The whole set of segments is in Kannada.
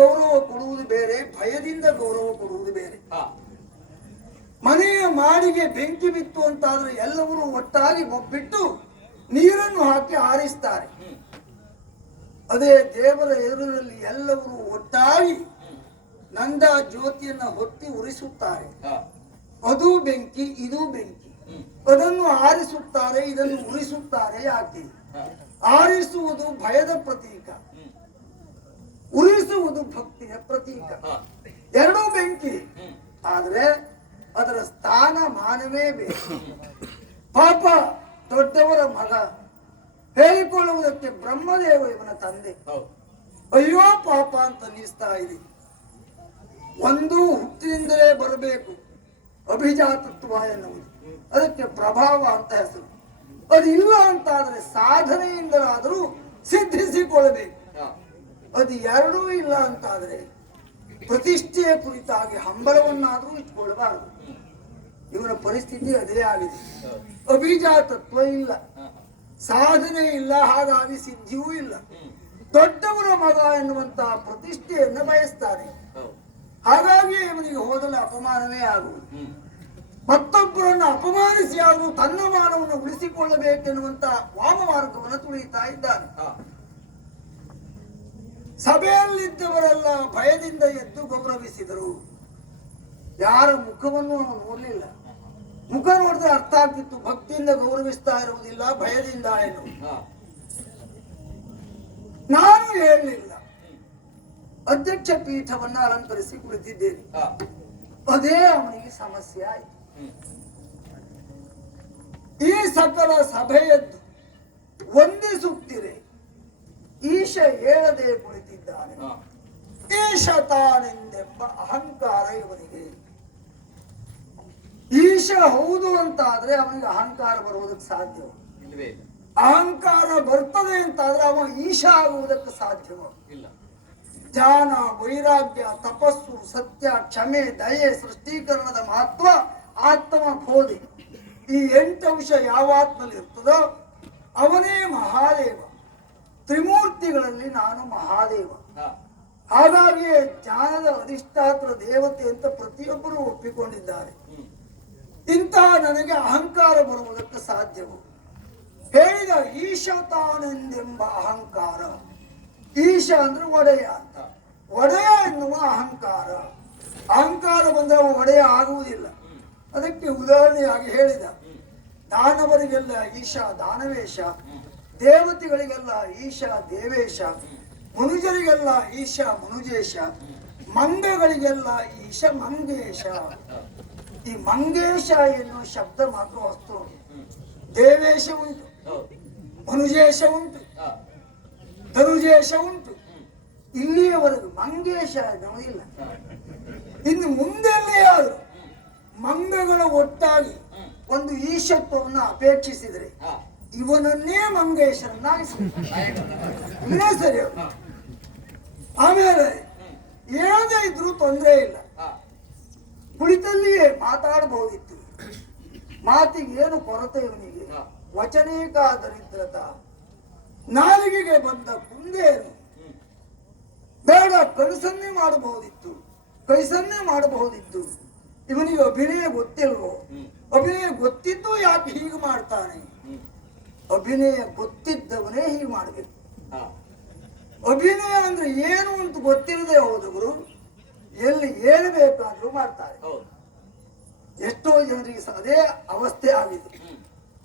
ಗೌರವ ಕೊಡುವುದು ಬೇರೆ, ಭಯದಿಂದ ಗೌರವ ಕೊಡುವುದು ಬೇರೆ. ಮನೆಯ ಮಾಡಿಗೆ ಬೆಂಕಿ ಬಿತ್ತು ಅಂತಾದ್ರೆ ಎಲ್ಲವರು ಒಟ್ಟಾಗಿ ಒಬ್ಬಿಟ್ಟು ನೀರನ್ನು ಹಾಕಿ ಆರಿಸ್ತಾರೆ. ಅದೇ ದೇವರ ಎದುರಿನಲ್ಲಿ ಎಲ್ಲವರು ಒಟ್ಟಾಗಿ ನಂದ ಜ್ಯೋತಿಯನ್ನ ಹೊತ್ತಿ ಉರಿಸುತ್ತಾರೆ. ಅದು ಬೆಂಕಿ, ಇದು ಬೆಂಕಿ. ಅದನ್ನು ಆರಿಸುತ್ತಾರೆ, ಇದನ್ನು ಉರಿಸುತ್ತಾರೆ. ಯಾಕೆ? ಆರಿಸುವುದು ಭಯದ ಪ್ರತೀಕ, ಉರಿಸುವುದು ಭಕ್ತಿಯ ಪ್ರತೀಕ. ಎರಡೂ ಬೆಂಕಿ, ಆದ್ರೆ ಅದರ ಸ್ಥಾನ ಮಾನವೇ ಬೇಕು. ಪಾಪ ದೊಡ್ಡವರ ಮಗ ಹೇಳಿಕೊಳ್ಳುವುದಕ್ಕೆ ಬ್ರಹ್ಮದೇವ ಇವನ ತಂದೆ. ಅಯ್ಯೋ ಪಾಪ ಅಂತ ಅನ್ನಿಸ್ತಾ ಇದೆ. ಒಂದು ಹುಟ್ಟಿನಿಂದಲೇ ಬರಬೇಕು ಅಭಿಜಾತತ್ವ ಎನ್ನುವುದು, ಅದಕ್ಕೆ ಪ್ರಭಾವ ಅಂತ ಹೆಸರು. ಅದು ಇಲ್ಲ ಅಂತಾದ್ರೆ ಸಾಧನೆಯಿಂದಲಾದರೂ ಸಿದ್ಧಿಸಿಕೊಳ್ಳಬೇಕು. ಅದು ಎರಡೂ ಇಲ್ಲ ಅಂತಾದ್ರೆ ಪ್ರತಿಷ್ಠೆಯ ಕುರಿತಾಗಿ ಹಂಬಲವನ್ನಾದರೂ ಇಟ್ಕೊಳ್ಬಾರದು. ಇವನ ಪರಿಸ್ಥಿತಿ ಅದೇ ಆಗಿದೆ. ಅಭಿಜಾತತ್ವ ಇಲ್ಲ, ಸಾಧನೆ ಇಲ್ಲ, ಹಾಗಾಗಿ ಸಿದ್ಧಿಯೂ ಇಲ್ಲ. ದೊಡ್ಡವರ ಮಗ ಎನ್ನುವಂತಹ ಪ್ರತಿಷ್ಠೆಯನ್ನು ಬಯಸ್ತಾನೆ. ಹಾಗಾಗಿ ಇವನಿಗೆ ಹೋಗಲು ಅಪಮಾನವೇ ಆಗುವುದು. ಮತ್ತೊಬ್ಬರನ್ನು ಅಪಮಾನಿಸಿ ಹಾಗೂ ತನ್ನ ಮಾನವನ್ನು ಉಳಿಸಿಕೊಳ್ಳಬೇಕೆನ್ನುವಂತ ವಾಮ ಮಾರ್ಗವನ್ನು ತುಳಿಯುತ್ತಾ ಇದ್ದಾನೆ. ಸಭೆಯಲ್ಲಿದ್ದವರೆಲ್ಲ ಭಯದಿಂದ ಎದ್ದು ಗೌರವಿಸಿದರು. ಯಾರ ಮುಖವನ್ನು ಅವನು ನೋಡಲಿಲ್ಲ. ಮುಖ ನೋಡಿದ್ರೆ ಅರ್ಥ ಆಗ್ತಿತ್ತು ಭಕ್ತಿಯಿಂದ ಗೌರವಿಸ್ತಾ ಇರುವುದಿಲ್ಲ, ಭಯದಿಂದ ಏನು. ನಾನು ಹೇಳಲಿಲ್ಲ, ಅಧ್ಯಕ್ಷ ಪೀಠವನ್ನ ಅಲಂಕರಿಸಿ ಕುಳಿತಿದ್ದೇನೆ. ಅದೇ ಅವನಿಗೆ ಸಮಸ್ಯೆ ಆಯಿತು. ಈ ಸಕಲ ಸಭೆಯದ್ದು ವಂದಿಸುತ್ತಿರೆ, ಈಶ ಹೇಳದೆ ಕುಳಿತಿದ್ದಾನೆ. ಈಶ ತಾನೆಂದೆಂಬ ಅಹಂಕಾರ ಇವನಿಗೆ. ಈಶ ಹೌದು ಅಂತಾದ್ರೆ ಅವನಿಗೆ ಅಹಂಕಾರ ಬರುವುದಕ್ಕೆ ಸಾಧ್ಯ. ಅಹಂಕಾರ ಬರ್ತದೆ ಅಂತಾದ್ರೆ ಅವ ಈಶ ಆಗುವುದಕ್ಕೆ ಸಾಧ್ಯ ಇಲ್ಲ. ಜ್ಞಾನ, ವೈರಾಗ್ಯ, ತಪಸ್ಸು, ಸತ್ಯ, ಕ್ಷಮೆ, ದಯೆ, ಸೃಷ್ಟೀಕರಣದ ಮಹತ್ವ, ಆತ್ಮ ಬೋಧೆ, ಈ 8 ಅಂಶ ಯಾವ ಆತ್ಮಲ್ಲಿ ಇರ್ತದೋ ಅವನೇ ಮಹಾದೇವ. ತ್ರಿಮೂರ್ತಿಗಳಲ್ಲಿ ನಾನು ಮಹಾದೇವ. ಹಾಗಾಗಿಯೇ ಜ್ಞಾನದ ಅಧಿಷ್ಠಾತ್ರ ದೇವತೆ ಅಂತ ಪ್ರತಿಯೊಬ್ಬರು ಒಪ್ಪಿಕೊಂಡಿದ್ದಾರೆ. ಇಂತಹ ನನಗೆ ಅಹಂಕಾರ ಬರುವುದಕ್ಕೆ ಸಾಧ್ಯವು. ಹೇಳಿದ ಈಶ ತಾನೆಂದೆಂಬ ಅಹಂಕಾರ. ಈಶ ಅಂದ್ರೆ ಒಡೆಯ ಅಂತ. ಒಡೆಯ ಎನ್ನುವ ಅಹಂಕಾರ. ಅಹಂಕಾರ ಬಂದರೆ ಒಡೆಯ ಆಗುವುದಿಲ್ಲ. ಅದಕ್ಕೆ ಉದಾಹರಣೆಯಾಗಿ ಹೇಳಿದ, ದಾನವರಿಗೆಲ್ಲ ಈಶ ದಾನವೇಶ, ದೇವತೆಗಳಿಗೆಲ್ಲ ಈಶ ದೇವೇಶ, ಮನುಜರಿಗೆಲ್ಲ ಈಶ ಮನುಜೇಶ, ಮಂಗಗಳಿಗೆಲ್ಲ ಈಶ ಮಂಗೇಶ. ಈ ಮಂಗೇಶ ಎನ್ನುವ ಶಬ್ದ ಮಾತ್ರ ವಸ್ತು. ದೇವೇಶ ಉಂಟು, ಮನುಜೇಶ ಉಂಟು, ಧನುಜೇಶ ಉಂಟು. ಇಲ್ಲಿಯವರೆಗೂ ಮಂಗೇಶ ಇಲ್ಲ. ಇನ್ನು ಮುಂದೆಲ್ಲೇ ಆದರೂ ಮಂಗಗಳ ಒಟ್ಟಾಗಿ ಒಂದು ಈಶತ್ವವನ್ನು ಅಪೇಕ್ಷಿಸಿದರೆ ಇವನನ್ನೇ ಮಂಗೇಶರನ್ನಾಗಿಸ ಸರಿ. ಆಮೇಲೆ ಹೇಳದೇ ಇದ್ರೂ ತೊಂದರೆ ಇಲ್ಲ, ಕುಳಿತಲ್ಲಿಯೇ ಮಾತಾಡಬಹುದಿತ್ತು. ಮಾತಿಗೆ ಏನು ಕೊರತೆ ಇವನಿಗೆ? ವಚನೇಕ ದರಿದ್ರತ, ನಾಲಿಗೆಗೆ ಬಂದ ಕುಂದೇನು ಬೇಡ, ಕನಸನ್ನೇ ಮಾಡಬಹುದಿತ್ತು, ಕೈಸನ್ನೇ ಮಾಡಬಹುದಿತ್ತು. ಇವನಿಗೆ ಅಭಿನಯ ಗೊತ್ತಿಲ್ವೋ? ಅಭಿನಯ ಗೊತ್ತಿದ್ದು ಯಾಕೆ ಹೀಗೆ ಮಾಡ್ತಾನೆ? ಅಭಿನಯ ಗೊತ್ತಿದ್ದವನೇ ಹೀಗೆ ಮಾಡಬೇಕು. ಅಭಿನಯ ಅಂದ್ರೆ ಏನು ಅಂತ ಗೊತ್ತಿರದೆ ಹೋದವರು ಎಲ್ಲಿ ಏನು ಬೇಕಾದ್ರೂ ಮಾಡ್ತಾರೆ. ಎಷ್ಟೋ ಜನರಿಗೆ ಅದೇ ಅವಸ್ಥೆ ಆಗಿದೆ.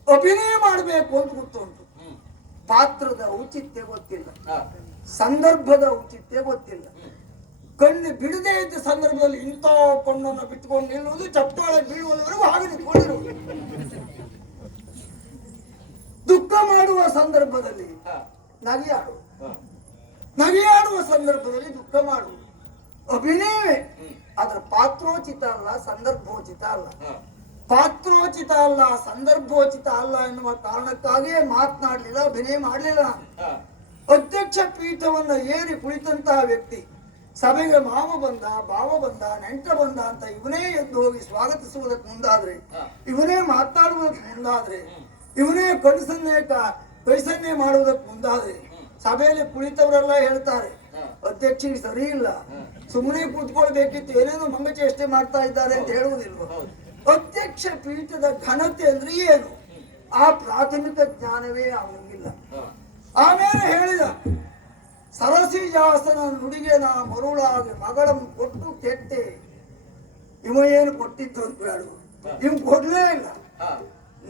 ಅಭಿನಯ ಮಾಡಬೇಕು ಅಂತ ಗೊತ್ತುಂಟು, ಪಾತ್ರದ ಔಚಿತ್ಯ ಗೊತ್ತಿಲ್ಲ, ಸಂದರ್ಭದ ಔಚಿತ್ಯ ಗೊತ್ತಿಲ್ಲ. ಕಣ್ಣು ಬಿಡದೇ ಇದ್ದ ಸಂದರ್ಭದಲ್ಲಿ ಇಂಥ ಕಣ್ಣನ್ನು ಬಿಟ್ಟುಕೊಂಡು ನಿಲ್ಲುವುದು, ಚಪ್ಪಾಳೆ ಬೀಳುವವರೆಗೂ ಹಾಗೆ ನಿಂತ್ಕೊಂಡಿರುವುದು. ದುಃಖ ಮಾಡುವ ಸಂದರ್ಭದಲ್ಲಿ ನಗೆಯಾಡುವ, ನಗೆಯಾಡುವ ಸಂದರ್ಭದಲ್ಲಿ ದುಃಖ ಮಾಡುವುದು. ಅಭಿನಯವೇ, ಅದರ ಪಾತ್ರೋಚಿತ ಅಲ್ಲ, ಸಂದರ್ಭೋಚಿತ ಅಲ್ಲ. ಪಾತ್ರೋಚಿತ ಅಲ್ಲ, ಸಂದರ್ಭೋಚಿತ ಅಲ್ಲ ಎನ್ನುವ ಕಾರಣಕ್ಕಾಗಿಯೇ ಮಾತನಾಡಲಿಲ್ಲ, ಅಭಿನಯ ಮಾಡಲಿಲ್ಲ. ಅಧ್ಯಕ್ಷ ಪೀಠವನ್ನ ಏರಿ ಕುಳಿತಂತಹ ವ್ಯಕ್ತಿ ಸಭೆಗೆ ಮಾವ ಬಂದ, ಭಾವ ಬಂದ, ನೆಂಟ ಬಂದ ಅಂತ ಇವನೇ ಎದ್ದು ಹೋಗಿ ಸ್ವಾಗತಿಸುವುದಕ್ಕೆ ಮುಂದಾದ್ರೆ, ಇವನೇ ಮಾತನಾಡುವುದಕ್ಕೆ ಮುಂದಾದ್ರೆ, ಇವನೇ ಕೈಸನ್ನೆ ಮಾಡುವುದಕ್ಕೆ ಮುಂದಾದ್ರೆ, ಸಭೆಯಲ್ಲಿ ಕುಳಿತವರೆಲ್ಲ ಹೇಳ್ತಾರೆ ಅಧ್ಯಕ್ಷರಿಗೆ ಸರಿ ಇಲ್ಲ, ಸುಮ್ಮನೆ ಕೂತ್ಕೊಳ್ಬೇಕಿತ್ತು, ಏನೇನೋ ಮಂಗಚೇಷ್ಟೆ ಮಾಡ್ತಾ ಇದ್ದಾರೆ ಅಂತ ಹೇಳುವುದಿಲ್ವ? ಅಧ್ಯಕ್ಷ ಪೀಠದ ಘನತೆ ಅಂದ್ರೆ ಏನು? ಆ ಪ್ರಾಥಮಿಕ ಜ್ಞಾನವೇ ಅವನಿಗಿಲ್ಲ. ಆಮೇಲೆ ಹೇಳಿದ, ಸರಸಿಜಾಸನ ನುಡಿಗೆ ನಾ ಮರುಳಾಗಿ ಮಗಳನ್ನು ಕೊಟ್ಟು ಕೆಟ್ಟೆ. ಇವ ಏನು ಕೊಟ್ಟಿದ್ದು ಅಂತ ಹೇಳು, ಇವ್ ಕೊಡ್ಲೇ ಇಲ್ಲ.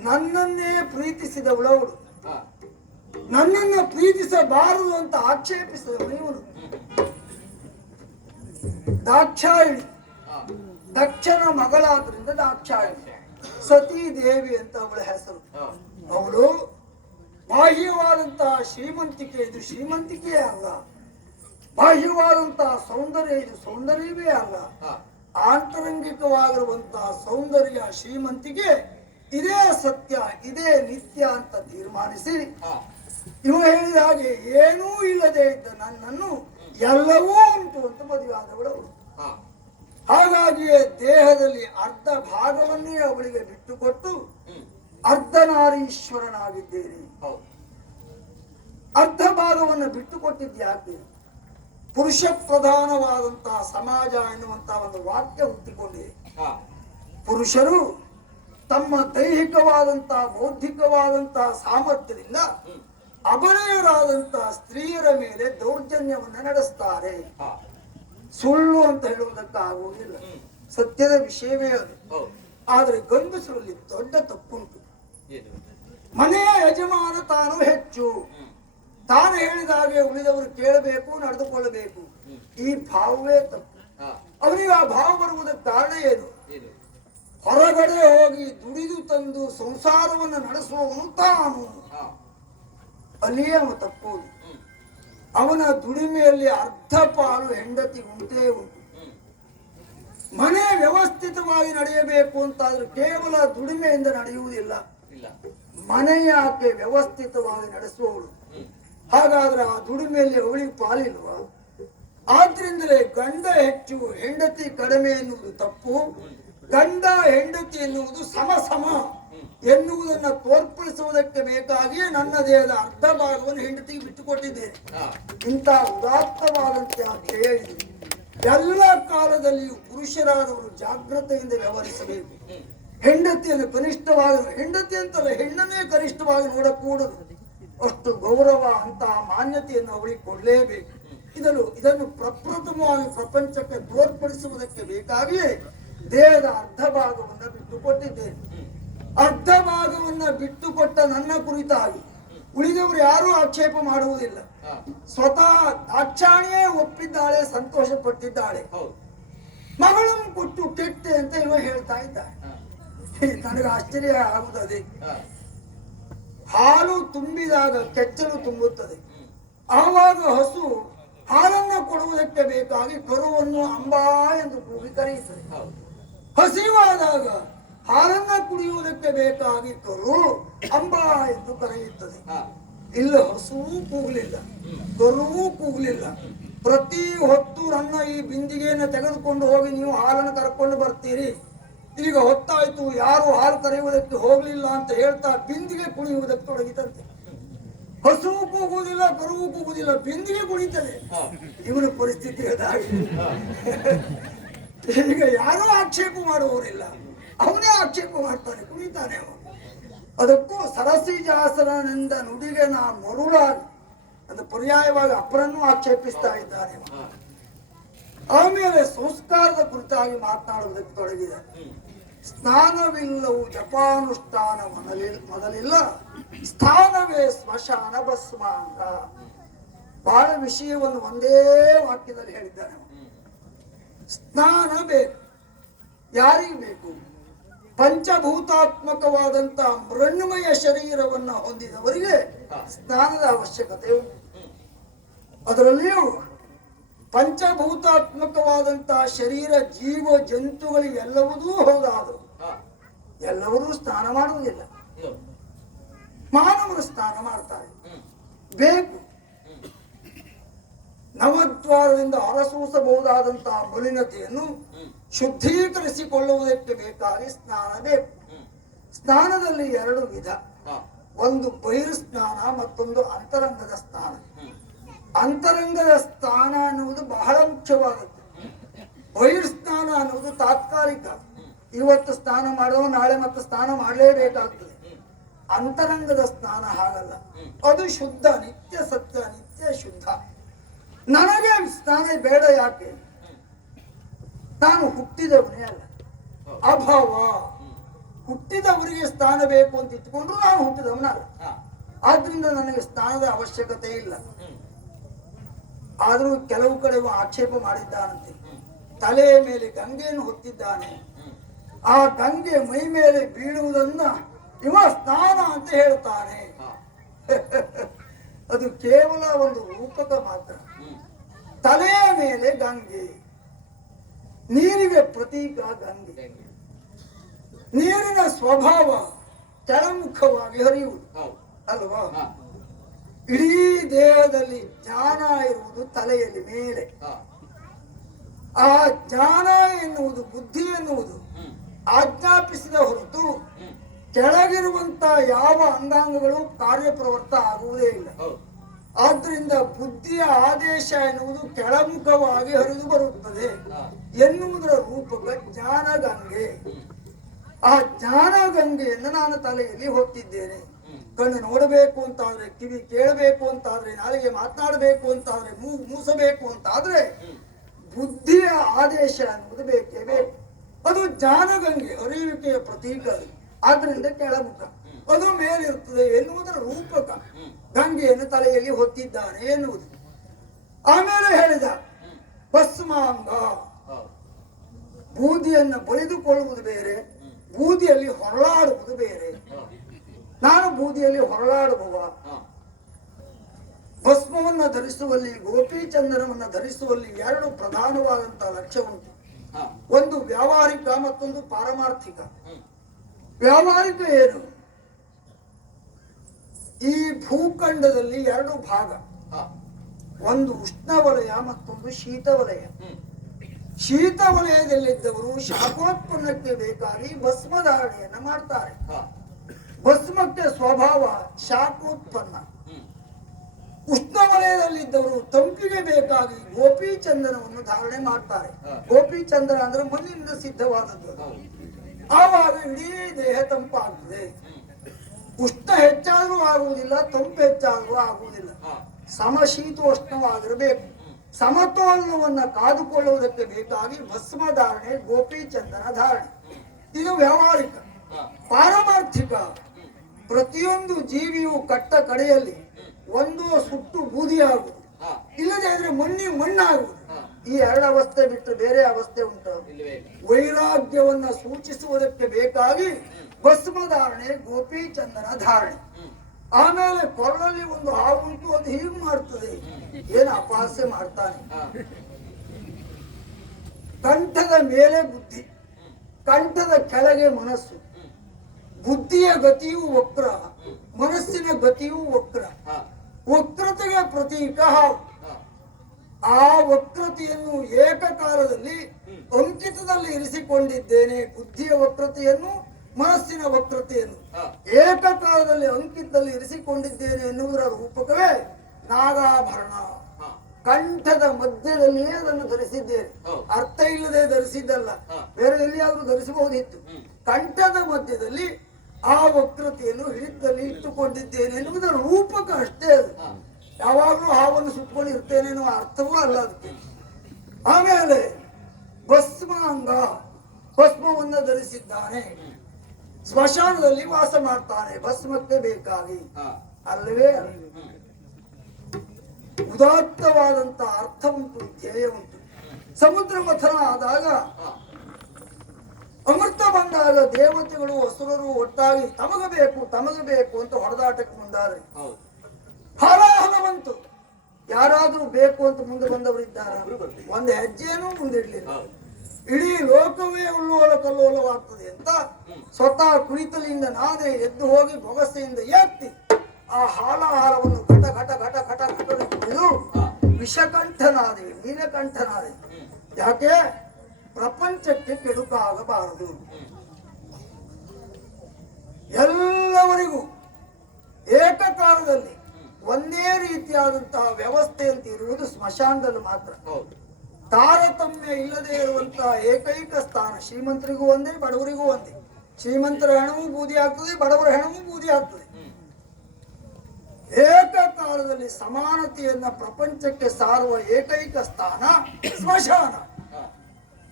ನನ್ನನ್ನೇ ಪ್ರೀತಿಸಿದವಳವಳು, ನನ್ನನ್ನ ಪ್ರೀತಿಸಬಾರದು ಅಂತ ಆಕ್ಷೇಪಿಸಿದವನು ಇವನು. ದಾಕ್ಷಾಯಿಣಿ, ದಕ್ಷನ ಮಗಳಾದ್ರಿಂದ ದಾಕ್ಷಾಯಿಣಿ. ಸತೀ ದೇವಿ ಅಂತ ಅವಳ ಹೆಸರು. ಅವಳು ಬಾಹ್ಯವಾದಂತಹ ಶ್ರೀಮಂತಿಕೆ, ಇದು ಶ್ರೀಮಂತಿಕೆ ಅಲ್ಲ. ಬಾಹ್ಯವಾದಂತಹ ಸೌಂದರ್ಯ, ಇದು ಸೌಂದರ್ಯವೇ ಅಲ್ಲ. ಆಂತರಂಗಿಕವಾಗಿರುವಂತಹ ಸೌಂದರ್ಯ ಶ್ರೀಮಂತಿಗೆ ಇದೇ ಸತ್ಯ, ಇದೇ ನಿತ್ಯ ಅಂತ ತೀರ್ಮಾನಿಸಿ ಇವ ಹೇಳಿದ ಹಾಗೆ ಏನೂ ಇಲ್ಲದೆ ಇದ್ದ ನನ್ನನ್ನು ಎಲ್ಲವೂ ಉಂಟು ಅಂತ ಮದುವೆ ಆದವಳವಳು. ಹಾಗಾಗಿಯೇ ದೇಹದಲ್ಲಿ ಅರ್ಧ ಭಾಗವನ್ನೇ ಅವಳಿಗೆ ಬಿಟ್ಟುಕೊಟ್ಟು ಅರ್ಧನಾರೀಶ್ವರನಾಗಿದ್ದೇನೆ. ಅರ್ಧ ಭಾಗವನ್ನು ಬಿಟ್ಟುಕೊಟ್ಟಿದ್ಯಾಕೆ? ಪುರುಷ ಪ್ರಧಾನವಾದಂತಹ ಸಮಾಜ ಎನ್ನುವಂತಹ ಒಂದು ವಾಕ್ಯ ಹುಟ್ಟಿಕೊಂಡಿದೆ. ಪುರುಷರು ತಮ್ಮ ದೈಹಿಕವಾದಂತಹ ಬೌದ್ಧಿಕವಾದಂತಹ ಸಾಮರ್ಥ್ಯದಿಂದ ಅಬಲೆಯರಾದಂತಹ ಸ್ತ್ರೀಯರ ಮೇಲೆ ದೌರ್ಜನ್ಯವನ್ನು ನಡೆಸ್ತಾರೆ. ಸುಳ್ಳು ಅಂತ ಹೇಳುವುದಕ್ಕಾಗುವುದಿಲ್ಲ, ಸತ್ಯದ ವಿಷಯವೇ ಅದು. ಆದ್ರೆ ಗಂಡಸರಲ್ಲಿ ದೊಡ್ಡ ತಪ್ಪುಂಟು. ಮನೆಯ ಯಜಮಾನ ತಾನು ಹೆಚ್ಚು, ತಾನು ಹೇಳಿದ ಹಾಗೆ ಉಳಿದವರು ಕೇಳಬೇಕು, ನಡೆದುಕೊಳ್ಳಬೇಕು, ಈ ಭಾವವೇ ತಪ್ಪು. ಅವನಿಗೆ ಆ ಭಾವ ಬರುವುದಕ್ಕೆ ಕಾರಣ ಏನು? ಹೊರಗಡೆ ಹೋಗಿ ದುಡಿದು ತಂದು ಸಂಸಾರವನ್ನು ನಡೆಸುವವನು ತಾನು, ಅಲ್ಲಿಯೇ ಅವನು ತಪ್ಪುವುದು. ಅವನ ದುಡಿಮೆಯಲ್ಲಿ ಅರ್ಧ ಪಾಲು ಹೆಂಡತಿ ಉಂಟೇ ಉಂಟು. ಮನೆ ವ್ಯವಸ್ಥಿತವಾಗಿ ನಡೆಯಬೇಕು ಅಂತಾದ್ರೆ ಕೇವಲ ದುಡಿಮೆಯಿಂದ ನಡೆಯುವುದಿಲ್ಲ, ಮನೆಯ ಆಕೆ ವ್ಯವಸ್ಥಿತವಾಗಿ ನಡೆಸುವವಳು. ಹಾಗಾದ್ರೆ ಆ ದುಡಿಮೆಯಲ್ಲಿ ಅವಳಿಗೆ ಪಾಲಿಲ್ವ? ಆದ್ರಿಂದಲೇ ಗಂಡ ಹೆಚ್ಚು ಹೆಂಡತಿ ಕಡಿಮೆ ಎನ್ನುವುದು ತಪ್ಪು. ಗಂಡ ಹೆಂಡತಿ ಎನ್ನುವುದು ಸಮ ಸಮ ಎನ್ನುವುದನ್ನು ತೋರ್ಪಡಿಸುವುದಕ್ಕೆ ಬೇಕಾಗಿ ನನ್ನ ದೇಹದ ಅರ್ಧ ಭಾಗವನ್ನು ಹೆಂಡತಿಗೆ ಬಿಟ್ಟುಕೊಟ್ಟಿದ್ದೇನೆ. ಇಂಥ ಉದಾತ್ತವಾದಂತಹ ಧ್ಯೇಯ ಇದೆ. ಎಲ್ಲ ಕಾಲದಲ್ಲಿಯೂ ಪುರುಷರಾದವರು ಜಾಗ್ರತೆಯಿಂದ ವ್ಯವಹರಿಸಬೇಕು. ಹೆಂಡತಿಯನ್ನು ಕನಿಷ್ಠವಾಗಿ, ಹೆಂಡತಿ ಅಂತಲ್ಲ, ಹೆಣ್ಣನ್ನೇ ಕನಿಷ್ಠವಾಗಿ ನೋಡಕೂಡದು. ಅಷ್ಟು ಗೌರವ, ಅಂತಹ ಮಾನ್ಯತೆಯನ್ನು ಅವಳಿಗೆ ಕೊಡಲೇಬೇಕು. ಇದನ್ನು ಪ್ರಪ್ರಥಮವಾಗಿ ಪ್ರಪಂಚಕ್ಕೆ ತೋರ್ಪಡಿಸುವುದಕ್ಕೆ ಬೇಕಾಗಿಯೇ ದೇಹದ ಅರ್ಧ ಭಾಗವನ್ನು ಬಿಟ್ಟುಕೊಟ್ಟಿದ್ದೇನೆ. ಅರ್ಧ ಭಾಗವನ್ನ ಬಿಟ್ಟುಕೊಟ್ಟ ನನ್ನ ಕುರಿತಾಗಿ ಉಳಿದವರು ಯಾರೂ ಆಕ್ಷೇಪ ಮಾಡುವುದಿಲ್ಲ. ಸ್ವತಃ ದಾಕ್ಷಾಣಿಯೇ ಒಪ್ಪಿದ್ದಾಳೆ, ಸಂತೋಷ ಪಟ್ಟಿದ್ದಾಳೆ. ಮಗಳನ್ನು ಕೊಟ್ಟು ಕೆಟ್ಟೆ ಅಂತ ಇವ ಹೇಳ್ತಾ ಇದ್ದಾಳೆ. ನನಗೆ ಆಶ್ಚರ್ಯ ಆಗುತ್ತದೆ. ಹಾಲು ತುಂಬಿದಾಗ ಕೆಚ್ಚಲು ತುಂಬುತ್ತದೆ. ಆವಾಗ ಹಸು ಹಾಲನ್ನ ಕೊಡುವುದಕ್ಕೆ ಬೇಕಾಗಿ ಕರುವನ್ನು ಅಂಬಾ ಎಂದು ಕೂಗಿ ಕರೆಯುತ್ತದೆ. ಹಸಿವಾದಾಗ ಹಾಲನ್ನ ಕುಡಿಯುವುದಕ್ಕೆ ಬೇಕಾಗಿ ಕರು ಅಂಬಾ ಎಂದು ಕರೆಯುತ್ತದೆ. ಇಲ್ಲ, ಹಸುವೂ ಕೂಗಲಿಲ್ಲ, ಕರುವೂ ಕೂಗಲಿಲ್ಲ. ಪ್ರತಿ ಹೊತ್ತು ನನ್ನ ಈ ಬಿಂದಿಗೆಯನ್ನು ತೆಗೆದುಕೊಂಡು ಹೋಗಿ ನೀವು ಹಾಲನ್ನು ಕರ್ಕೊಂಡು ಬರ್ತೀರಿ, ಈಗ ಹೊತ್ತಾಯ್ತು, ಯಾರು ಹಾಲು ಕರೆಯುವುದಕ್ಕೆ ಹೋಗ್ಲಿಲ್ಲ ಅಂತ ಹೇಳ್ತಾ ಬಿಂದಿಗೆ ಕುಣಿಯುವುದಕ್ಕೆ ತೊಡಗಿತಂತೆ. ಹಸುವು ಕೂಗುವುದಿಲ್ಲ, ಕರುವು ಕೂಗುವುದಿಲ್ಲ, ಬಿಂದಿಗೆ ಕುಣಿತದೆ. ಇವನ ಪರಿಸ್ಥಿತಿ ಈಗ ಯಾರೂ ಆಕ್ಷೇಪ ಮಾಡುವವರಿಲ್ಲ, ಅವನೇ ಆಕ್ಷೇಪ ಮಾಡ್ತಾನೆ, ಕುಣಿತಾನೆ ಅವನು. ಅದಕ್ಕೂ ಸರಸಿಜಾಸನನಿಂದ ನುಡಿಗೆ ನಾ ಮರುಳಾಗಿ ಅಂತ ಪರ್ಯಾಯವಾಗಿ ಅಪ್ಪರನ್ನು ಆಕ್ಷೇಪಿಸ್ತಾ ಇದ್ದಾನೆ. ಆಮೇಲೆ ಸಂಸ್ಕಾರದ ಕುರಿತಾಗಿ ಮಾತನಾಡುವುದಕ್ಕೆ ತೊಡಗಿದ. ಸ್ನಾನವಿಲ್ಲವು ಜಪಾನುಷ್ಠಾನ ಮೊದಲಿಲ್ಲ, ಸ್ಥಾನವೇ ಸ್ಮಶಾನ ಭಸ್ಮಾಂಗ. ಬಹಳ ವಿಷಯವನ್ನು ಒಂದೇ ವಾಕ್ಯದಲ್ಲಿ ಹೇಳಿದ್ದಾನೆ. ಸ್ನಾನ ಬೇಕು, ಯಾರಿಗೆ ಬೇಕು? ಪಂಚಭೂತಾತ್ಮಕವಾದಂತಹ ಮೃಣ್ಮಯ ಶರೀರವನ್ನು ಹೊಂದಿದವರಿಗೆ ಸ್ನಾನದ ಅವಶ್ಯಕತೆ ಉಂಟು. ಅದರಲ್ಲಿಯೂ ಪಂಚಭೂತಾತ್ಮಕವಾದಂತಹ ಶರೀರ ಜೀವ ಜಂತುಗಳಿಗೆಲ್ಲವೂ ಹೌದಾದರು ಎಲ್ಲವರೂ ಸ್ನಾನ ಮಾಡುವುದಿಲ್ಲ, ಮಾನವರು ಸ್ನಾನ ಮಾಡ್ತಾರೆ. ಬೇಕು, ನವದ್ವಾರದಿಂದ ಹೊರಸೂಸಬಹುದಾದಂತಹ ಮಲಿನತೆಯನ್ನು ಶುದ್ಧೀಕರಿಸಿಕೊಳ್ಳುವುದಕ್ಕೆ ಬೇಕಾಗಿ ಸ್ನಾನ ಬೇಕು. ಸ್ನಾನದಲ್ಲಿ ಎರಡು ವಿಧ, ಒಂದು ಬಹಿರ್ ಸ್ನಾನ, ಮತ್ತೊಂದು ಅಂತರಂಗದ ಸ್ನಾನ. ಅಂತರಂಗದ ಸ್ಥಾನ ಅನ್ನುವುದು ಬಹಳ ಮುಖ್ಯವಾಗುತ್ತೆ. ಬಹಿರ್ಸ್ನಾನ ಅನ್ನುವುದು ತಾತ್ಕಾಲಿಕ. ಇವತ್ತು ಸ್ನಾನ ಮಾಡುವ ನಾಳೆ ಮತ್ತೆ ಸ್ನಾನ ಮಾಡಲೇಬೇಕಾಗ್ತದೆ. ಅಂತರಂಗದ ಸ್ನಾನ ಹಾಗಲ್ಲ, ಅದು ಶುದ್ಧ, ನಿತ್ಯ ಸತ್ಯ, ನಿತ್ಯ ಶುದ್ಧ. ನನಗೆ ಸ್ನಾನ ಬೇಡ, ಯಾಕೆ? ನಾನು ಹುಟ್ಟಿದವನೇ ಅಲ್ಲ, ಅಭಾವ. ಹುಟ್ಟಿದವರಿಗೆ ಸ್ನಾನ ಬೇಕು ಅಂತ ಇಟ್ಕೊಂಡ್ರು ನಾನು ಹುಟ್ಟಿದವನಲ್ಲ. ಆದ್ರಿಂದ ನನಗೆ ಸ್ನಾನದ ಅವಶ್ಯಕತೆ ಇಲ್ಲ. ಆದ್ರೂ ಕೆಲವು ಕಡೆ ಆಕ್ಷೇಪ ಮಾಡಿದ್ದಾನಂತೆ. ತಲೆಯ ಮೇಲೆ ಗಂಗೆಯನ್ನು ಹೊತ್ತಿದ್ದಾನೆ, ಆ ಗಂಗೆ ಮೈ ಮೇಲೆ ಬೀಳುವುದನ್ನ ಇವ ಸ್ನಾನ ಅಂತ ಹೇಳ್ತಾನೆ. ಅದು ಕೇವಲ ಒಂದು ರೂಪಕ ಮಾತ್ರ. ತಲೆಯ ಮೇಲೆ ಗಂಗೆ, ನೀರಿಗೆ ಪ್ರತೀಕ ಗಂಗೆ. ನೀರಿನ ಸ್ವಭಾವ ಕೆಳಮುಖವಾಗಿ ಹರಿಯುವುದು ಅಲ್ವಾ? ಇಡೀ ದೇಹದಲ್ಲಿ ಜ್ಞಾನ ಇರುವುದು ತಲೆಯಲ್ಲಿ ಮೇಲೆ. ಆ ಜ್ಞಾನ ಎನ್ನುವುದು, ಬುದ್ಧಿ ಎನ್ನುವುದು ಆಜ್ಞಾಪಿಸಿದ ಹೊರತು ಕೆಳಗಿರುವಂತ ಯಾವ ಅಂಗಾಂಗಗಳು ಕಾರ್ಯಪ್ರವೃತ್ತ ಆಗುವುದೇ ಇಲ್ಲ. ಆದ್ರಿಂದ ಬುದ್ಧಿಯ ಆದೇಶ ಎನ್ನುವುದು ಕೆಳಮುಖವಾಗಿ ಹರಿದು ಬರುತ್ತದೆ ಎನ್ನುವುದರ ರೂಪಕ ಜ್ಞಾನ ಗಂಗೆ. ಆ ಜ್ಞಾನ ಗಂಗೆಯನ್ನು ನಾನು ತಲೆಯಲ್ಲಿ ಹೊತ್ತಿದ್ದೇನೆ. ಕಣ್ಣು ನೋಡಬೇಕು ಅಂತಾದ್ರೆ, ಕಿವಿ ಕೇಳಬೇಕು ಅಂತಾದ್ರೆ, ನಾಲಿಗೆ ಮಾತನಾಡಬೇಕು ಅಂತಾದ್ರೆ, ಮೂಸಬೇಕು ಅಂತಾದ್ರೆ ಬುದ್ಧಿಯ ಆದೇಶ ಅನ್ನುವುದು ಬೇಕೇ ಬೇಕು. ಅದು ಜ್ಞಾನ ಗಂಗೆ, ಹರಿಯುವಿಕೆಯ ಪ್ರತೀಕ. ಆದ್ರಿಂದ ಕೆಳಮುಖ, ಅದು ಮೇಲಿರುತ್ತದೆ ಎನ್ನುವುದರ ರೂಪಕ ಗಂಗೆಯನ್ನು ತಲೆಯಲ್ಲಿ ಹೊತ್ತಿದ್ದಾನೆ ಎನ್ನುವುದು. ಆಮೇಲೆ ಹೇಳಿದ ಭಸ್ಮಾಂಗ, ಬೂದಿಯನ್ನು ಬಳಿದುಕೊಳ್ಳುವುದು ಬೇರೆ, ಬೂದಿಯಲ್ಲಿ ಹೊರಳಾಡುವುದು ಬೇರೆ. ನಾನು ಬೂದಿಯಲ್ಲಿ ಹೊರಳಾಡುವ, ಭಸ್ಮವನ್ನ ಧರಿಸುವಲ್ಲಿ, ಗೋಪೀಚಂದನವನ್ನ ಧರಿಸುವಲ್ಲಿ ಎರಡು ಪ್ರಧಾನವಾದಂತಹ ಲಕ್ಷ್ಯ ಉಂಟು. ಒಂದು ವ್ಯಾವಹಾರಿಕ, ಮತ್ತೊಂದು ಪಾರಮಾರ್ಥಿಕ. ವ್ಯಾವಹಾರಿಕ ಏನು? ಈ ಭೂಖಂಡದಲ್ಲಿ ಎರಡು ಭಾಗ, ಒಂದು ಉಷ್ಣವಲಯ, ಮತ್ತೊಂದು ಶೀತವಲಯ. ಶೀತವಲಯದಲ್ಲಿದ್ದವರು ಶಾಖೋತ್ಪನ್ನಕ್ಕೆ ಬೇಕಾಗಿ ಭಸ್ಮಧಾರಣೆಯನ್ನ ಮಾಡ್ತಾರೆ. ಭಸ್ಮಕ್ಕೆ ಸ್ವಭಾವ ಶಾಖೋತ್ಪನ್ನ. ಉಷ್ಣವಲಯದಲ್ಲಿದ್ದವರು ತಂಪಿಗೆ ಬೇಕಾಗಿ ಗೋಪೀಚಂದನವನ್ನು ಧಾರಣೆ ಮಾಡ್ತಾರೆ. ಗೋಪೀಚಂದನ ಅಂದ್ರೆ ಮಣ್ಣಿನಿಂದ ಸಿದ್ಧವಾದದ್ದು. ಆವಾಗ ಇಡೀ ದೇಹ ತಂಪಾಗ್ತದೆ. ಉಷ್ಣ ಹೆಚ್ಚಾದ್ರೂ ಆಗುವುದಿಲ್ಲ, ತಂಪು ಹೆಚ್ಚಾದ್ರೂ ಆಗುವುದಿಲ್ಲ. ಸಮಶೀತೋಷ್ಣವಾಗಿರಬೇಕು. ಸಮತೋಲನವನ್ನ ಕಾದುಕೊಳ್ಳುವುದಕ್ಕೆ ಬೇಕಾಗಿ ಭಸ್ಮ ಧಾರಣೆ, ಗೋಪೀಚಂದನ ಧಾರಣೆ. ಇದು ವ್ಯಾವಹಾರಿಕ. ಪಾರಮಾರ್ಥಿಕ, ಪ್ರತಿಯೊಂದು ಜೀವಿಯು ಕಟ್ಟ ಕಡೆಯಲ್ಲಿ ಒಂದು ಸುಟ್ಟು ಬೂದಿಯಾಗುವುದು, ಇಲ್ಲದೆ ಇದ್ರೆ ಮಣ್ಣಾಗುವುದು. ಈ ಎರಡು ಅವಸ್ಥೆ ಬಿಟ್ಟು ಬೇರೆ ಅವಸ್ಥೆ ಉಂಟು. ವೈರಾಗ್ಯವನ್ನ ಸೂಚಿಸುವುದಕ್ಕೆ ಬೇಕಾಗಿ ಭಸ್ಮ ಧಾರಣೆ, ಗೋಪೀಚಂದನ ಧಾರಣೆ. ಆಮೇಲೆ ಕೊರಳಲ್ಲಿ ಒಂದು ಹಾವು ಉಂಟು, ಅದು ಹೀಗೆ ಮಾಡ್ತದೆ, ಏನು ಅಪಹಾಸ್ಯ ಮಾಡ್ತಾನೆ. ಕಂಠದ ಮೇಲೆ ಬುದ್ಧಿ, ಕಂಠದ ಕೆಳಗೆ ಮನಸ್ಸು. ಬುದ್ಧಿಯ ಗತಿಯು ವಕ್ರ, ಮನಸ್ಸಿನ ಗತಿಯು ವಕ್ರ. ವಕ್ರತೆಗೆ ಪ್ರತೀಕ ಹಾವು. ಆ ವಕ್ರತೆಯನ್ನು ಏಕಕಾಲದಲ್ಲಿ ಅಂಕಿತದಲ್ಲಿ ಇರಿಸಿಕೊಂಡಿದ್ದೇನೆ. ಬುದ್ಧಿಯ ವಕ್ರತೆಯನ್ನು, ಮನಸ್ಸಿನ ವಕ್ರತೆಯನ್ನು ಏಕಕಾಲದಲ್ಲಿ ಅಂಕಿತದಲ್ಲಿ ಇರಿಸಿಕೊಂಡಿದ್ದೇನೆ ಎನ್ನುವುದರ ರೂಪಕವೇ ನಾಗಾಭರಣ. ಕಂಠದ ಮಧ್ಯದಲ್ಲಿಯೇ ಅದನ್ನು ಧರಿಸಿದ್ದೇನೆ. ಅರ್ಥ ಇಲ್ಲದೆ ಧರಿಸಿದ್ದಲ್ಲ, ಬೇರೆ ಎಲ್ಲಿಯಾದ್ರೂ ಧರಿಸಬಹುದಿತ್ತು. ಕಂಠದ ಮಧ್ಯದಲ್ಲಿ ಆ ವಕ್ರತೆಯನ್ನು ಹಿಡಿದಲ್ಲಿ ಇಟ್ಟುಕೊಂಡಿದ್ದೇನೆ ಎನ್ನುವುದರ ರೂಪಕ ಅಷ್ಟೇ. ಅದು ಯಾವಾಗಲೂ ಹಾವನ್ನು ಸುಟ್ಕೊಂಡು ಇರ್ತೇನೆ ಎನ್ನುವ ಅರ್ಥವೂ ಅಲ್ಲ ಅದಕ್ಕೆ. ಆಮೇಲೆ ಭಸ್ಮಾಂಗ, ಭಸ್ಮವನ್ನ ಧರಿಸಿದ್ದಾನೆ. ಸ್ಮಶಾನದಲ್ಲಿ ವಾಸ ಮಾಡ್ತಾನೆ ಭಸ್ಮಕ್ಕೆ ಬೇಕಾಗಿ. ಅಲ್ಲವೇ ಉದಾತ್ತವಾದಂತ ಅರ್ಥ ಉಂಟು, ಧ್ಯೇಯ ಉಂಟು. ಸಮುದ್ರ ಮಥನ ಆದಾಗ, ಅಮೃತ ಬಂದಾಗ ದೇವತೆಗಳು ಅಸುರರು ಒಟ್ಟಾಗಿ ತಮಗಬೇಕು ಅಂತ ಹೊಡೆದಾಟಕ್ಕೆ ಮುಂದಾದ್ರೆ ಹಲಾಹಲ ಬಂತು. ಯಾರಾದ್ರೂ ಬೇಕು ಅಂತ ಮುಂದೆ ಬಂದವರಿದ್ದಾರ? ಒಂದು ಹೆಜ್ಜೆನೂ ಮುಂದಿಡ್ಲಿಲ್ಲ. ಇಡೀ ಲೋಕವೇ ಉಲ್ಲೋಲ ಕಲ್ಲೋಲವಾಗ್ತದೆ ಅಂತ ಸ್ವತಃ ಕುಳಿತಲಿಂದ ನಾನೇ ಎದ್ದು ಹೋಗಿ ಬೊಗಸೆಯಿಂದ ಎತ್ತಿ ಆ ಹಾಲಹಾರವನ್ನು ಘಟ ಘಟ ಘಟ ಘಟ ಘಟ ಕುಡಿದು ವಿಷಕಂಠನಾದೆ, ನೀಲಕಂಠನಾದೆ. ಯಾಕೆ? ಪ್ರಪಂಚಕ್ಕೆ ಕೆಡುಕಾಗಬಾರದು. ಎಲ್ಲವರಿಗೂ ಏಕಕಾಲದಲ್ಲಿ ಒಂದೇ ರೀತಿಯಾದಂತಹ ವ್ಯವಸ್ಥೆ ಅಂತ ಇರುವುದು ಸ್ಮಶಾನದಲ್ಲಿ ಮಾತ್ರ. ತಾರತಮ್ಯ ಇಲ್ಲದೆ ಇರುವಂತಹ ಏಕೈಕ ಸ್ಥಾನ. ಶ್ರೀಮಂತರಿಗೂ ಒಂದೇ, ಬಡವರಿಗೂ ಒಂದೇ. ಶ್ರೀಮಂತರ ಹೆಣವೂ ಬೂದಿ ಆಗ್ತದೆ, ಬಡವರ ಹೆಣವೂ ಬೂದಿ ಆಗ್ತದೆ. ಏಕಕಾಲದಲ್ಲಿ ಸಮಾನತೆಯನ್ನ ಪ್ರಪಂಚಕ್ಕೆ ಸಾರುವ ಏಕೈಕ ಸ್ಥಾನ ಸ್ಮಶಾನ.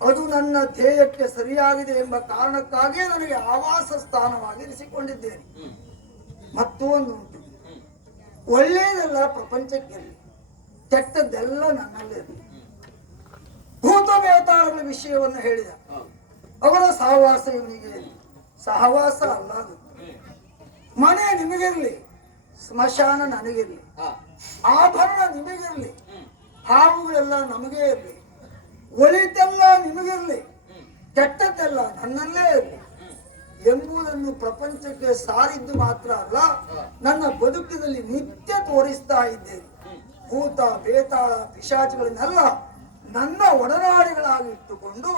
ಅದು ನನ್ನ ಧ್ಯೇಯಕ್ಕೆ ಸರಿಯಾಗಿದೆ ಎಂಬ ಕಾರಣಕ್ಕಾಗಿಯೇ ನನಗೆ ಆವಾಸ ಸ್ಥಾನವಾಗಿ ಇರಿಸಿಕೊಂಡಿದ್ದೇನೆ. ಮತ್ತು ಒಂದು ಉಂಟು, ಒಳ್ಳೆಯದೆಲ್ಲ ಪ್ರಪಂಚಕ್ಕಿರಲಿ, ಕೆಟ್ಟದ್ದೆಲ್ಲ ನನ್ನಲ್ಲಿರಲಿ. ಭೂತ ಬೇತಾಳಗಳ ವಿಷಯವನ್ನು ಹೇಳಿದ. ಅವರ ಸಹವಾಸ ಇವನಿಗೆ ಸಹವಾಸ ಅಲ್ಲ ಅದು. ಮನೆ ನಿಮಗಿರ್ಲಿ, ಸ್ಮಶಾನ ನನಗಿರ್ಲಿ. ಆಭರಣ ನಿಮಗಿರ್ಲಿ, ಹಾವುಗಳೆಲ್ಲ ನಮಗೇ ಇರಲಿ. ಒಳಿತೆಲ್ಲ ನಿಮಗಿರ್ಲಿ, ಕೆಟ್ಟದ್ದೆಲ್ಲ ನನ್ನಲ್ಲೇ ಇರಲಿ ಎಂಬುದನ್ನು ಪ್ರಪಂಚಕ್ಕೆ ಸಾರಿದ್ದು ಮಾತ್ರ ಅಲ್ಲ, ನನ್ನ ಬದುಕಿನಲ್ಲಿ ನಿತ್ಯ ತೋರಿಸ್ತಾ ಇದ್ದೇನೆ. ಭೂತ ಬೇತಾಳ ಪಿಶಾಚಿಗಳನ್ನೆಲ್ಲ ನನ್ನ ಒಡನಾಡಿಗಳಾಗಿ ಇಟ್ಟುಕೊಂಡು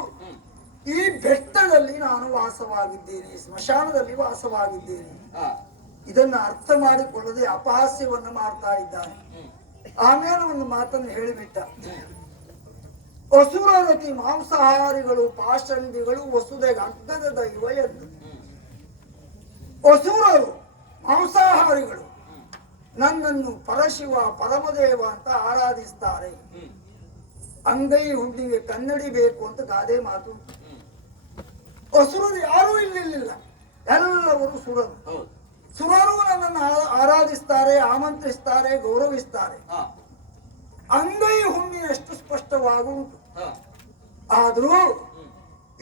ಈ ಬೆಟ್ಟದಲ್ಲಿ ನಾನು ವಾಸವಾಗಿದ್ದೇನೆ, ಸ್ಮಶಾನದಲ್ಲಿ ವಾಸವಾಗಿದ್ದೇನೆ. ಇದನ್ನ ಅರ್ಥ ಮಾಡಿಕೊಳ್ಳದೆ ಅಪಹಾಸ್ಯವನ್ನು ಮಾಡ್ತಾ ಇದ್ದಾನೆ. ಆಮೇಲೆ ಒಂದು ಮಾತನ್ನು ಹೇಳಿಬಿಟ್ಟ. ಅಸುರರತಿ ಮಾಂಸಾಹಾರಿಗಳು ಪಾಷಂಡಿಗಳು ವಸುದೆಗೆ ಅಗ್ಗದ ದೈವ ಎಂದು. ಅಸುರರು ಮಾಂಸಾಹಾರಿಗಳು ನನ್ನನ್ನು ಪರಶಿವ ಪರಮದೇವ ಅಂತ ಆರಾಧಿಸ್ತಾರೆ. ಅಂಗೈ ಹುಡ್ಡಿಗೆ ಕನ್ನಡಿ ಬೇಕು ಅಂತ ಗಾದೆ ಮಾತು. ಅಸುರರು ಯಾರೂ ಇಲ್ಲಿಲ್ಲ, ಎಲ್ಲವರು ಸುರರು. ಸುರರು ನನ್ನನ್ನು ಆರಾಧಿಸ್ತಾರೆ, ಆಮಂತ್ರಿಸ್ತಾರೆ, ಗೌರವಿಸ್ತಾರೆ. ಅಂಗೈ ಹುಣ್ಣಿನಷ್ಟು ಸ್ಪಷ್ಟವಾಗಿ ಉಂಟು. ಆದ್ರೂ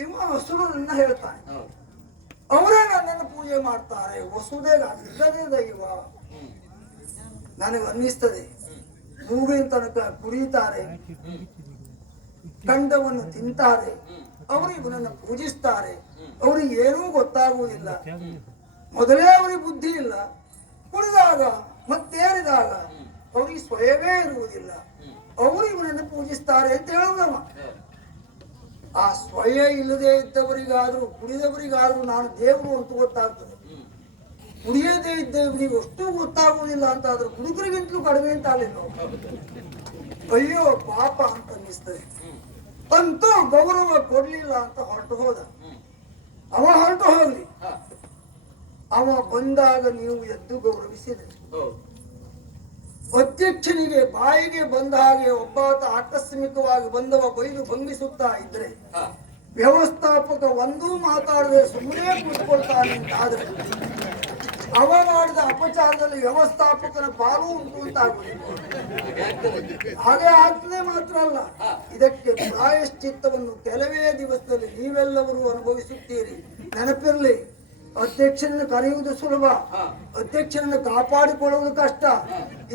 ಇವ ಅಸುರರನ್ನ ಹೇಳ್ತಾನೆ, ಅವರೇ ನನ್ನನ್ನು ಪೂಜೆ ಮಾಡ್ತಾರೆ. ವಸುದೆಗೆ ಅಗ್ಗದೇ ದೈವ. ನನಗೆ ಅನ್ನಿಸ್ತದೆ, ಮೂಗಿನ ತನಕ ಕುಡಿಯುತ್ತಾರೆ, ಗಂಡವನ್ನು ತಿಂತಾರೆ, ಅವರು ಇವನನ್ನು ಪೂಜಿಸ್ತಾರೆ. ಅವ್ರಿಗೆ ಏನೂ ಗೊತ್ತಾಗುವುದಿಲ್ಲ. ಮೊದಲೇ ಅವರಿಗೆ ಬುದ್ಧಿ ಇಲ್ಲ, ಕುಡಿದಾಗ ಮತ್ತೇರಿದಾಗ ಅವ್ರಿಗೆ ಸ್ವಯವೇ ಇರುವುದಿಲ್ಲ. ಅವರು ಇವನನ್ನು ಪೂಜಿಸ್ತಾರೆ ಅಂತ ಹೇಳುದವ. ಆ ಸ್ವಯ ಇಲ್ಲದೆ ಇದ್ದವರಿಗಾದ್ರೂ ಕುಡಿದವರಿಗಾದ್ರೂ ನಾನು ದೇವರು ಅಂತ ಗೊತ್ತಾಗ್ತದೆ. ಕುಡಿಯದೇ ಇದ್ದವರಿಗೆ ಅಷ್ಟು ಗೊತ್ತಾಗುವುದಿಲ್ಲ ಅಂತ ಆದ್ರೂ ಹುಡುಗರಿಗಿಂತಲೂ ಕಡಿಮೆ ಅಂತ ಆಗಲಿಲ್ಲ. ಅಯ್ಯೋ ಪಾಪ ಅಂತ ಅನ್ನಿಸ್ತದೆ. ಅಂತೂ ಗೌರವ ಕೊಡ್ಲಿಲ್ಲ ಅಂತ ಹೊರಟು ಹೋದ. ಅವ ಹೊರಟು ಹೋಗ್ಲಿ, ಅವ ಬಂದಾಗ ನೀವು ಎದ್ದು ಗೌರವಿಸಿದ್ರಿ. ಅಧ್ಯಕ್ಷನಿಗೆ ಬಾಯಿಗೆ ಬಂದ ಹಾಗೆ ಒಬ್ಬಾತ ಆಕಸ್ಮಿಕವಾಗಿ ಬಂದವ ಬೈದು ಭಂಗಿಸುತ್ತಾ ಇದ್ರೆ ವ್ಯವಸ್ಥಾಪಕ ಒಂದೂ ಮಾತಾಡದೆ ಸುಮ್ಮನೆ ಕೂತ್ಕೊಳ್ತಾನೆ ಅಂತಾದ್ರೆ ಅವ ಮಾಡಿದ ಅಪಚಾರದಲ್ಲಿ ವ್ಯವಸ್ಥಾಪಕನ ಪಾಲು ಉಂಟು ಅಂತಾಗುವುದು. ಹಾಗೆ ಆಗ್ತದೆ ಮಾತ್ರ ಅಲ್ಲ, ಇದಕ್ಕೆ ಪ್ರಾಯಶ್ಚಿತ್ತವನ್ನು ಕೆಲವೇ ದಿವಸದಲ್ಲಿ ನೀವೆಲ್ಲರೂ ಅನುಭವಿಸುತ್ತೀರಿ. ನೆನಪಿರ್ಲಿ, ಅಧ್ಯಕ್ಷನನ್ನು ಕರೆಯುವುದು ಸುಲಭ, ಅಧ್ಯಕ್ಷನನ್ನು ಕಾಪಾಡಿಕೊಳ್ಳುವುದು ಕಷ್ಟ.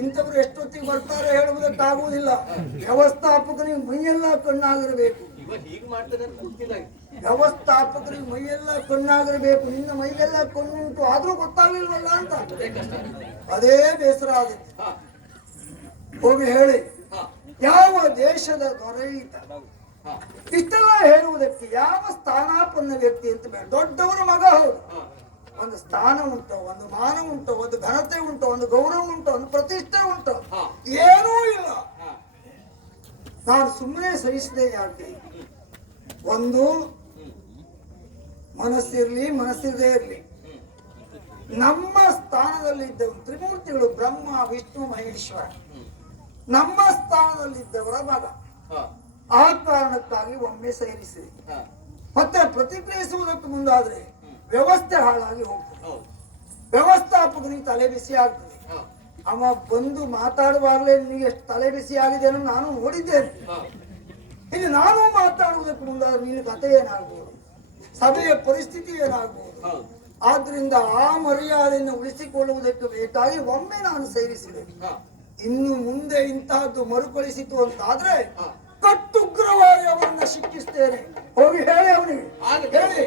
ಇಂಥವರು ಎಷ್ಟೊತ್ತಿಗೆ ಬರ್ತಾರೆ ಹೇಳುವುದಕ್ಕಾಗುವುದಿಲ್ಲ. ವ್ಯವಸ್ಥಾಪಕನಿಗೆ ಮೈಯೆಲ್ಲ ಕಣ್ಣಾಗಿರಬೇಕು. ವ್ಯವಸ್ಥಾಪಕರಿಗೆ ಮೈಯೆಲ್ಲ ಕಣ್ಣಾಗಿರಬೇಕು. ನಿನ್ನ ಮೈಯೆಲ್ಲ ಕಣ್ಣುಂಟು ಆದ್ರೂ ಗೊತ್ತಾಗ್ಲಿಲ್ವಲ್ಲ ಅಂತ ಅದೇ ಬೇಸರ ಆಗುತ್ತೆ. ಹೋಗಿ ಹೇಳಿ, ಯಾವ ದೇಶದ ದೊರೆಯಿತ ಇಷ್ಟೆಲ್ಲ ಹೇಳುವುದಕ್ಕೆ ಯಾವ ಸ್ಥಾನಾಪನ್ನ ವ್ಯಕ್ತಿ ಅಂತ ಬೇಡ. ದೊಡ್ಡವರ ಮಗ ಹೌದು, ಒಂದು ಸ್ಥಾನ ಉಂಟು, ಒಂದು ಮಾನ ಉಂಟು, ಒಂದು ಘನತೆ ಉಂಟು, ಒಂದು ಗೌರವ ಉಂಟು, ಒಂದು ಪ್ರತಿಷ್ಠೆ ಉಂಟು, ಏನೂ ಇಲ್ಲ. ನಾನು ಸುಮ್ಮನೆ ಸಹಿಸಿದೆ. ಯಾಕೆ? ಒಂದು ಮನಸ್ಸಿರ್ಲಿ ಮನಸ್ಸಿರದೇ ಇರ್ಲಿ, ನಮ್ಮ ಸ್ಥಾನದಲ್ಲಿದ್ದವರು ತ್ರಿಮೂರ್ತಿಗಳು ಬ್ರಹ್ಮ ವಿಷ್ಣು ಮಹೇಶ್ವರ ನಮ್ಮ ಸ್ಥಾನದಲ್ಲಿದ್ದವರ ಮಗ. ಆ ಕಾರಣಕ್ಕಾಗಿ ಒಮ್ಮೆ ಸೇರಿಸಿ ಮತ್ತೆ ಪ್ರತಿಕ್ರಿಯಿಸುವುದಕ್ಕೆ ಮುಂದಾದ್ರೆ ವ್ಯವಸ್ಥೆ ಹಾಳಾಗಿ ಹೋಗ್ತದೆ. ವ್ಯವಸ್ಥಾಪಕನಿಗೆ ತಲೆ ಬಿಸಿ ಆಗ್ತದೆ. ಅವ ಬಂದು ಮಾತಾಡುವಾಗಲೇ ನಿನಗೆ ಎಷ್ಟು ತಲೆ ಬಿಸಿ ಆಗಿದೆ ಅನ್ನೋ ನಾನು ನೋಡಿದ್ದೇನೆ. ಇನ್ನು ನಾನು ಮಾತಾಡುವುದಕ್ಕೆ ಮುಂದಾದ್ರೆ ನಿನ್ನ ಕಥೆ ಏನಾಗ್ಬೋದು, ಸಭೆಯ ಪರಿಸ್ಥಿತಿ ಏನಾಗ್ಬೋದು. ಆದ್ರಿಂದ ಆ ಮರ್ಯಾದೆಯನ್ನು ಉಳಿಸಿಕೊಳ್ಳುವುದಕ್ಕೆ ಬೇಕಾಗಿ ಒಮ್ಮೆ ನಾನು ಸೇರಿಸಿದೆ. ಇನ್ನು ಮುಂದೆ ಇಂತಹದ್ದು ಮರುಕಳಿಸಿತು ಅಂತಾದ್ರೆ ಕಟ್ಟುಗ್ರವಾಗಿ ಅವರನ್ನ ಶಿಕ್ಷಿಸ್ತೇನೆ. ಹೋಗಿ ಹೇಳಿ ಅವನಿಗೆ, ಹೇಳಿ